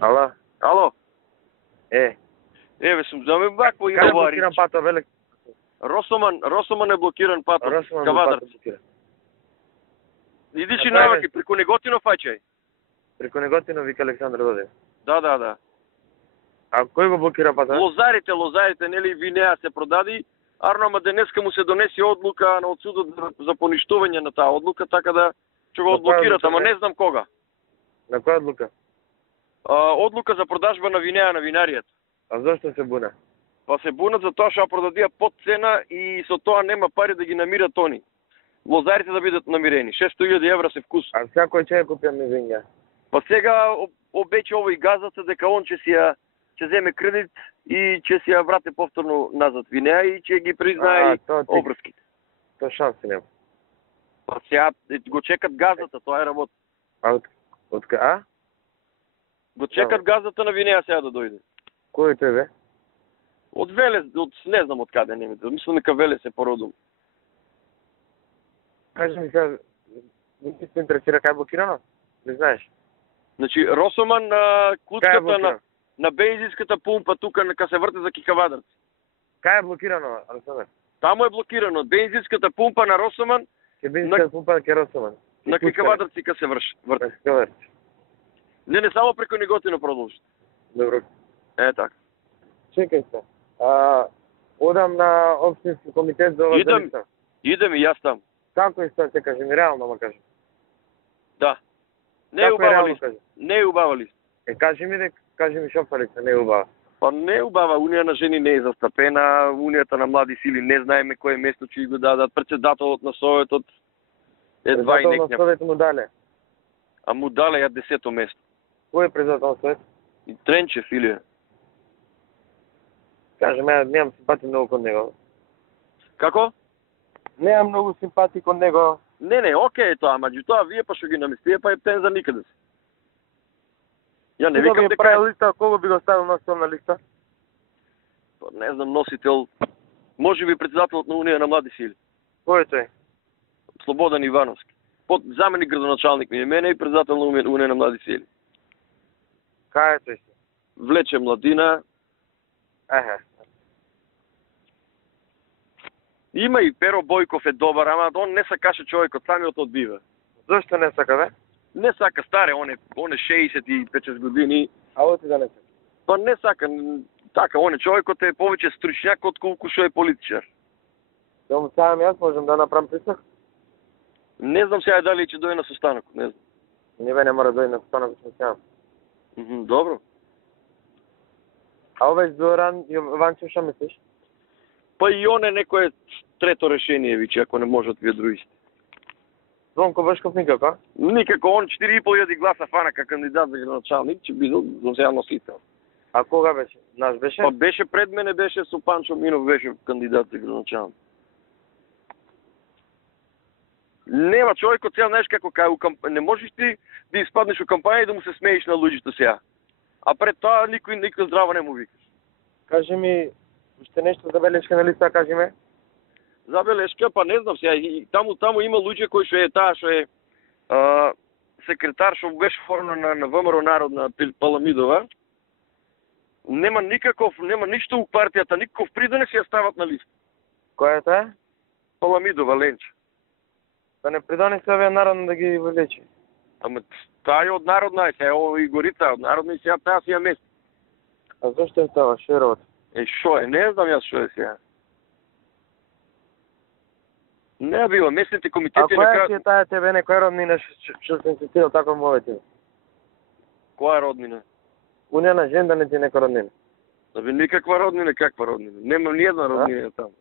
Ало? Ало? Еве сум да ме бакво има Кај Варич. блокиран патот, велик? Росоман е блокиран патот. Росоман Кавадар. патот блокиран. Идиш и А, наваки, преку Неготино фаќај. Преку Неготино вика Александар Додев. Да. А кој го блокира патот? Лозарите, нели Винеа се продади. Арно, ама денеска му се донеси одлука на одсудот за поништување на таа одлука, така да ќе го одблокират, ама не знам кога. На која одлука? Одлука за продажба на Винеа на винаријата. А зошто се буна? Па се бунат за тоа што продадија под цена и со тоа нема пари да ги намират они. Лозарите да бидат намирени. 600.000 евра се вкус. А сега кој ќе ја купи мивинја? Па сега обече овој газата дека он ќе земе кредит и ќе си ја врате повторно назад Винеа и ќе ги признае обврските. Тоа шанси нема. Па сега го чекат газата, тоа е работа. А а? Го чекат газата на Винеа сега да дојде. Кој тој бе? Од Велес, не знам од каде немете. Мислам дека Велес е породом. Кажи ми сега, не ти се интересира кај блокирано? Не знаеш? Значи, Росоман на клучката на бензинската пумпа тука нека се врте за Кикавадарци. Кај е блокирано, Александар? Таму е блокирано. Бензинската пумпа на Росоман, бензинската пумпа на Росоман. На Кикавадарци ка се врте. Не само преку Неготино продолжи. Добро. Така. Чекај се. Одам на општински комитет за ова делица. Идем и јас там. Како е тоа, се кажи ми, реално ма кажи. Да. Не е убава лист. Кажи? Не е убава лист. Кажи ми шофалица, не е убава. Па не е убава, Унија на жени не е застапена, Унијата на млади сили не знаеме кој место ќе го дадат, председателот на Советот едва и некња. Председател на Совет му дале. А му дале ја 10-то место. Кој е председател на Совет? И Тренчев или е? Кажем, немам симпатија многу кон него. Како? Немам многу симпатија кон него. Не, окей тоа, меѓутоа вие па што ги наместие, па е птен за никаде се. Ја не викам дека прави листа, кого би го ставил носител на листа? Не знам, носител, можеби председателот на Унија на млади сили. Кој е тој? Слободан Ивановски. Заменик градоначалник ми е мене и председател на Унија на млади сили. Кај е тој? Влече младина. Има и Перо Бојков е добар, ама он не сакаше човекот, самиот одбива. Зошто не сака, бе? Не сака, старе, он е 65 години. А оти да не сака? Па не сака, така, он е човекот е повеќе стручњак отколку што е политичар. Дом сам јас можам да направам присак? Не знам сега дали ќе дојде на состанок, не знам. Не мора да дојде на состанок, ќе сам. Добро. А овој Зоран Јованчев што мислиш? Па и он е некое трето решение, виче, ако не можат вие другите. Звонко Бошков никако? Никако, он 4.500 гласа фана како кандидат за градоначалник, ќе бидел за сега носител. А кога беше? Наш беше? Па беше пред мене, беше со Панчо Минов, беше кандидат за градоначалник. Нема човекот сега, знаеш како не можеш ти да испаднеш у кампања и да му се смееш на луѓето сега. А пред тоа никој здраво не му викаш. Кажи ми, уште нешто за белешка на листа, кажи ме? Забелешка, па не знам сега, и таму има луѓе кои што е таа што е секретар што беше форма на ВМРО Народна Паламидова. Нема ништо у партијата, никаков придонес ја стават на листа. Која е таа? Паламидова, Ленче. Да не придонесе овие Народна да ги влече. Ама таа е од Народна, сега и Горица од Народна и сега таа си ја мести. А зошто е тоа? Шо е работа? Шо е? Не знам јас шо е сега. Не бива, местните комитети... А која си е таа тебе, некоја роднина што се инсистирал така мовете? Која роднина? Унија на жен да не ти некоја роднина. Никаква роднина, каква роднина? Нема ни една роднина таму.